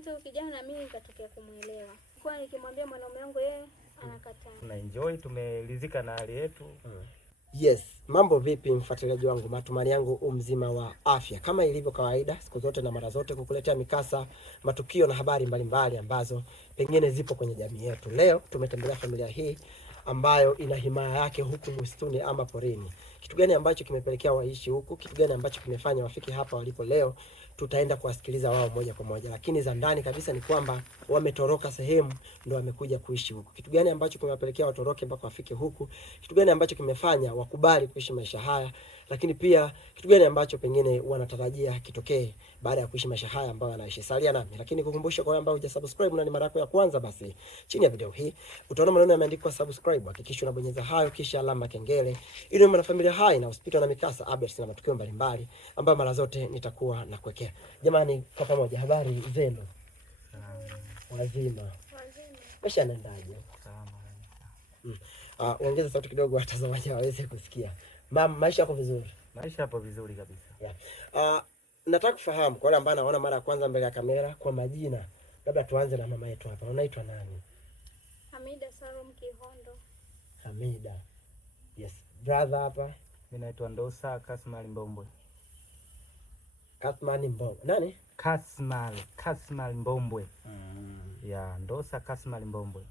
kumleta huyu kijana na mimi nikatokea kumuelewa. Kwa nikimwambia mwanaume wangu yeye anakataa. Tuna enjoy, tumeridhika na hali yetu. Yes, mambo vipi mfuatiliaji wangu? Matumaini yangu mzima wa afya. Kama ilivyo kawaida, siku zote na mara zote kukuletea mikasa, matukio na habari mbalimbali ambazo pengine zipo kwenye jamii yetu. Leo tumetembelea familia hii ambayo ina himaya yake huku msituni ama porini. Kitu gani ambacho kimepelekea waishi huku? Kitu gani ambacho kimefanya wafike hapa walipo leo? Tutaenda kuwasikiliza wao moja kwa moja, lakini za ndani kabisa ni kwamba wametoroka sehemu ndio wamekuja kuishi huku. Kitu gani ambacho kimewapelekea watoroke mpaka wafike huku? Kitu gani ambacho kimefanya wakubali kuishi maisha haya? Lakini pia kitu gani ambacho pengine wanatarajia kitokee baada ya kuishi maisha haya ambayo wanaishi? Salia nami, lakini kukumbusha kwa ambao hujasubscribe na ni mara yako ya kwanza, basi chini ya video hii utaona maneno yameandikwa subscribe. Hakikisha unabonyeza hayo kisha alama kengele ili mwana familia hai na usipitwe na mikasa, updates na matukio mbalimbali ambayo mara zote nitakuwa nakuwekea. Jamani, kwa pamoja, habari zenu? Wazima. Maisha yanaendaje? Ongeza sauti kidogo watazamaji waweze kusikia. Mama, maisha yako vizuri? Maisha yapo vizuri kabisa. Yeah. Nataka kufahamu kwa wale ambao naona mara ya kwanza mbele ya kamera, kwa majina, labda tuanze na mama yetu hapa. Unaitwa nani? Hamida Salum Kihondo. Hamida. Yes. Brother hapa? Mimi naitwa Ndosa Kasmal Mbombwe. Kasmal Mbombwe. Nani? Kasmal Mbombwe. Ya, Ndosa Kasmal Mbombwe.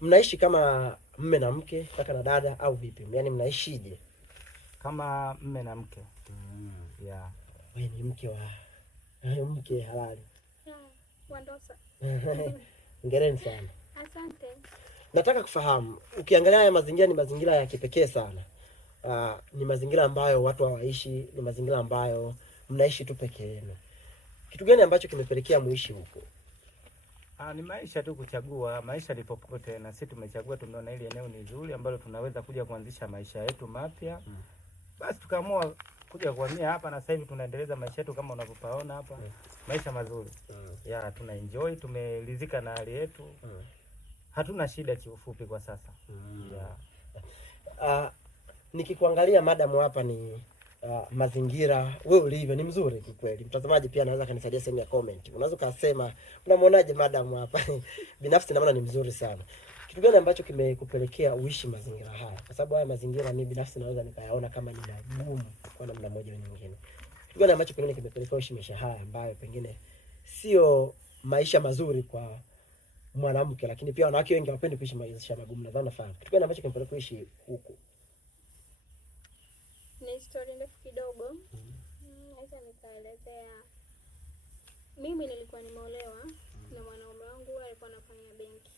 Mnaishi kama mme na mke, kaka na dada au vipi? Yaani mnaishije? Kama mme na mke. Ya. Wewe ni mke wa mke halali. Wa Ndosa. Hongereni sana. Asante. Nataka kufahamu, ukiangalia haya mazingira ni mazingira ya kipekee sana. Ni mazingira ambayo watu hawaishi, ni mazingira ambayo mnaishi tu peke yenu. Kitu gani ambacho kimepelekea muishi huko? Ni maisha tu, kuchagua maisha lipopote, na sisi tumechagua, tumeona ile eneo ni nzuri ambalo tunaweza kuja kuanzisha maisha yetu mapya. Basi tukaamua kuja kuhamia hapa na sasa hivi tunaendeleza maisha yetu kama unavyopaona hapa. Maisha mazuri. Ya, tuna enjoy, tumeridhika na hali yetu. Hatuna shida kiufupi kwa sasa. Ya. Nikikuangalia madam hapa ni mazingira wewe ulivyo ni mzuri kweli. Mtazamaji pia anaweza kanisaidia sehemu ya comment. Unaweza kusema unamwonaje madam hapa? Binafsi naona ni mzuri sana. Kitu gani ambacho kimekupelekea uishi mazingira haya? Kwa sababu haya mazingira mimi binafsi naweza nikayaona kama ni magumu kwa namna moja au nyingine. Kitu gani ambacho pengine kimepelekea uishi maisha haya ambayo pengine sio maisha mazuri kwa mwanamke, lakini pia wanawake wengi hawapendi kuishi maisha magumu, nadhani nafahamu. Kitu gani ambacho kimepelekea kuishi huku? Ni historia ndefu kidogo. Naweza nikaelezea. Mimi nilikuwa nimeolewa na mwanaume wangu, alikuwa anafanya benki.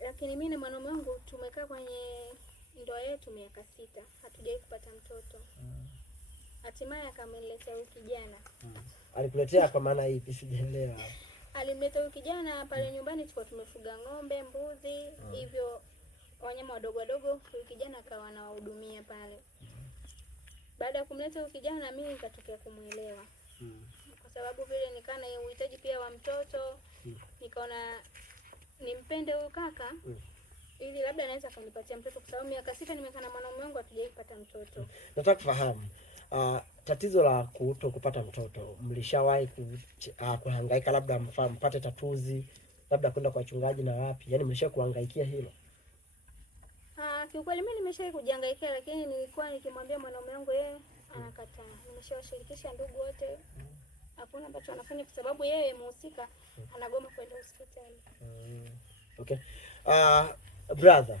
Lakini mimi na mwanaume wangu tumekaa kwenye ndoa yetu miaka 6, hatujawahi kupata mtoto. Hatimaye akamletea huyu kijana. Alikuletea kwa maana ipi? Sijaelewa. Alimleta huyu kijana pale nyumbani, tulikuwa tumefuga ng'ombe, mbuzi, hivyo wanyama wadogo wadogo, huyu kijana akawa anawahudumia pale. Baada ya kumleta huyu kijana mimi nikatokea kumuelewa. Kwa sababu vile nikana uhitaji pia wa mtoto, nikaona nimpende huyu kaka ili labda anaweza kunipatia mtoto, kwa sababu miaka 6 nimekaa na mwanaume wangu hatujawahi kupata mtoto. Nataka kufahamu tatizo la kupata mtoto, mlishawahi kuhangaika labda mpate tatuzi, labda kwenda kwa wachungaji na wapi? Yaani mlishawahi kuhangaikia hilo? Kiukweli mimi nimeshawahi kujihangaikia, lakini nilikuwa nikimwambia mwanaume wangu yeye anakataa. Nimeshawashirikisha ndugu wote. Hakuna ambacho anafanya kwa sababu yeye mhusika anagoma kwenda hospitali. Okay. Brother,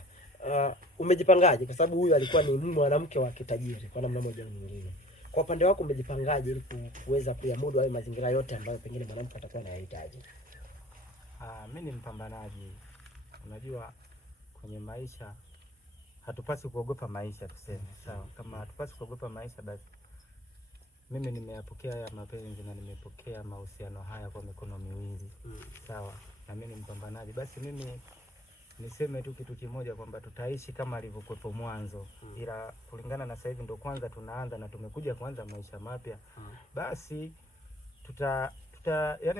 umejipangaje? Kwa sababu huyu alikuwa ni mwanamke wa kitajiri kwa namna moja au nyingine. Kwa upande wako umejipangaje ili kuweza kuyamudu hayo mazingira yote ambayo pengine mwanamke atakuwa anayahitaji? Mimi ni mpambanaji. Unajua kwenye maisha hatupasi kuogopa maisha, tuseme. Sawa. Kama hatupasi kuogopa maisha, basi mimi nimeyapokea haya mapenzi na nimepokea mahusiano haya kwa mikono miwili. Sawa. Na mimi ni mpambanaji. Basi mimi niseme tu kitu kimoja kwamba tutaishi kama alivyokuwa mwanzo. Ila kulingana na sasa hivi ndio kwanza tunaanza na tumekuja kuanza maisha mapya. Basi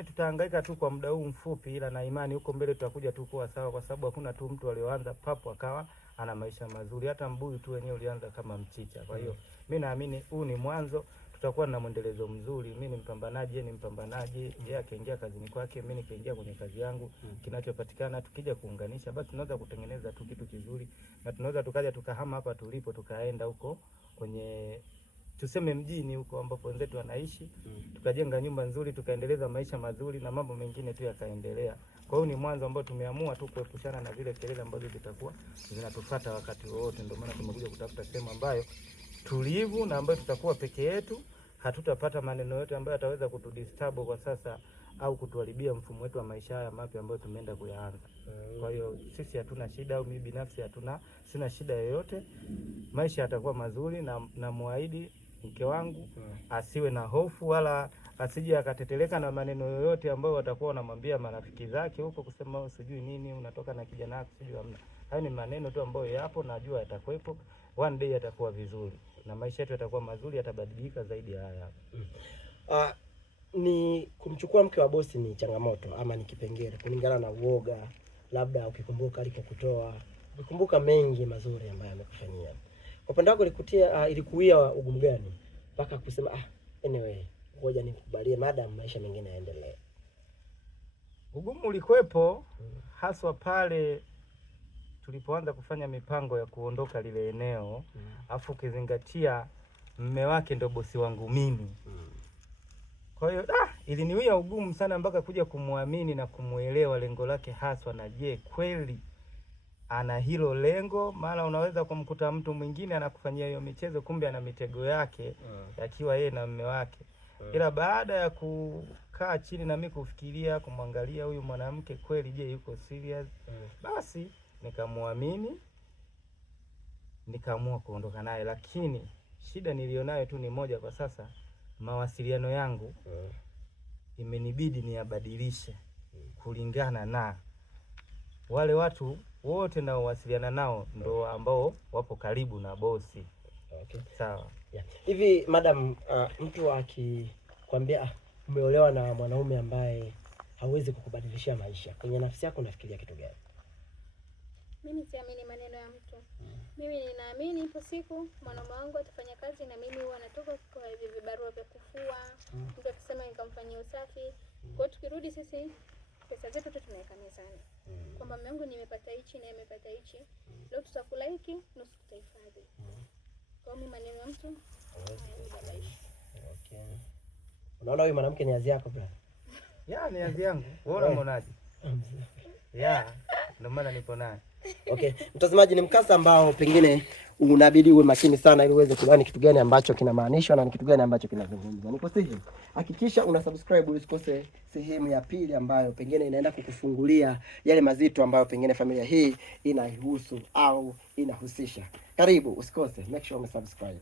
tutahangaika tu kwa muda huu mfupi, ila na imani huko mbele tutakuja tu kuwa sawa, kwa sababu hakuna tu mtu alioanza papo akawa ana maisha mazuri. Hata mbuyu tu wenyewe ulianza kama mchicha. Kwa hiyo mimi naamini huu ni mwanzo, tutakuwa na mwendelezo mzuri. Mimi ni mpambanaji, yeye ni mpambanaji, yeye akaingia kazini kwake, mimi nikaingia kwenye kazi yangu. Kinachopatikana tukija kuunganisha, basi tunaweza kutengeneza tu kitu kizuri, na tunaweza tukaja tukahama hapa tulipo tukaenda huko kwenye tuseme mjini huko ambapo wenzetu wanaishi, tukajenga nyumba nzuri, tukaendeleza maisha mazuri na mambo mengine tu yakaendelea. Kwa hiyo ni mwanzo ambao tumeamua tu kuepushana na zile kelele ambazo zitakuwa zinatufuata wakati wote. Ndio maana tumekuja kutafuta sehemu ambayo tulivu na ambayo tutakuwa peke yetu, hatutapata maneno yote ambayo yataweza kutudisturb kwa sasa au kutuharibia mfumo wetu wa maisha haya mapya ambayo tumeenda kuyaanza. Kwa hiyo sisi hatuna shida, au mimi binafsi sina shida yoyote. Maisha yatakuwa mazuri, na muahidi mke wangu asiwe na hofu wala asije akateteleka na maneno yoyote ambayo watakuwa wanamwambia marafiki zake huko kusema sijui nini unatoka na kijana wako sijui hamna. Hayo ni maneno tu ambayo yapo, najua yatakuwepo. One day yatakuwa vizuri na maisha yetu yatakuwa mazuri, yatabadilika zaidi ya haya. Ni kumchukua mke wa bosi ni changamoto ama ni kipengele kulingana na uoga, labda ukikumbuka alipokutoa, ukikumbuka mengi mazuri ambayo amekufanyia. Kwa upande wako ilikuia ugumu gani mpaka kusema anyway ngoja nikubalie madam maisha mengine yaendelee? Ugumu ulikuwepo haswa pale tulipoanza kufanya mipango ya kuondoka lile eneo, afu ukizingatia mume wake ndo bosi wangu mimi. Kwa hiyo iliniwia ugumu sana mpaka kuja kumwamini na kumuelewa lengo lake haswa, na je kweli ana hilo lengo. Mara unaweza kumkuta mtu mwingine anakufanyia hiyo michezo, kumbe ana mitego yake akiwa yeye na mume wake. Ila baada ya kukaa chini na mimi kufikiria, kumwangalia huyu mwanamke kweli, je yuko serious, basi nikamwamini, nikaamua kuondoka naye. Lakini shida nilionayo tu ni moja kwa sasa, mawasiliano yangu imenibidi niyabadilishe kulingana na wale watu wote na wasiliana nao ndo ambao wapo karibu na bosi. Okay. Sawa. Yeah. Hivi madam, mtu akikwambia umeolewa na mwanaume ambaye hawezi kukubadilishia maisha, kwenye nafsi yako unafikiria kitu gani? Mimi siamini maneno ya mtu. Mimi ninaamini ipo siku mwanaume wangu atafanya kazi na mimi huwa natoka kwa hivi vibarua vya kufua. Mtu akisema nikamfanyia usafi. Kwa hiyo tukirudi sisi pesa zetu tu tunaweka mezani. Kwamba mume wangu nimepata hichi na nimepata hichi. Leo tutakula hiki, nusu tutahifadhi. Kwa hiyo maneno ya mtu hayanibabashi. Okay. Unaona huyu mwanamke ni azi yako bwana? Ni azi yangu. Wewe unaonaje? Ndio maana nipo naye. Okay, mtazamaji, ni mkasa ambao pengine unabidi uwe makini sana ili uweze kuelewa ni kitu gani ambacho kinamaanishwa na ni kitu gani ambacho kinazungumzwa. Nikusihi hakikisha una subscribe usikose sehemu ya pili ambayo pengine inaenda kukufungulia yale mazito ambayo pengine familia hii inahusu au inahusisha. Karibu, usikose, make sure umesubscribe.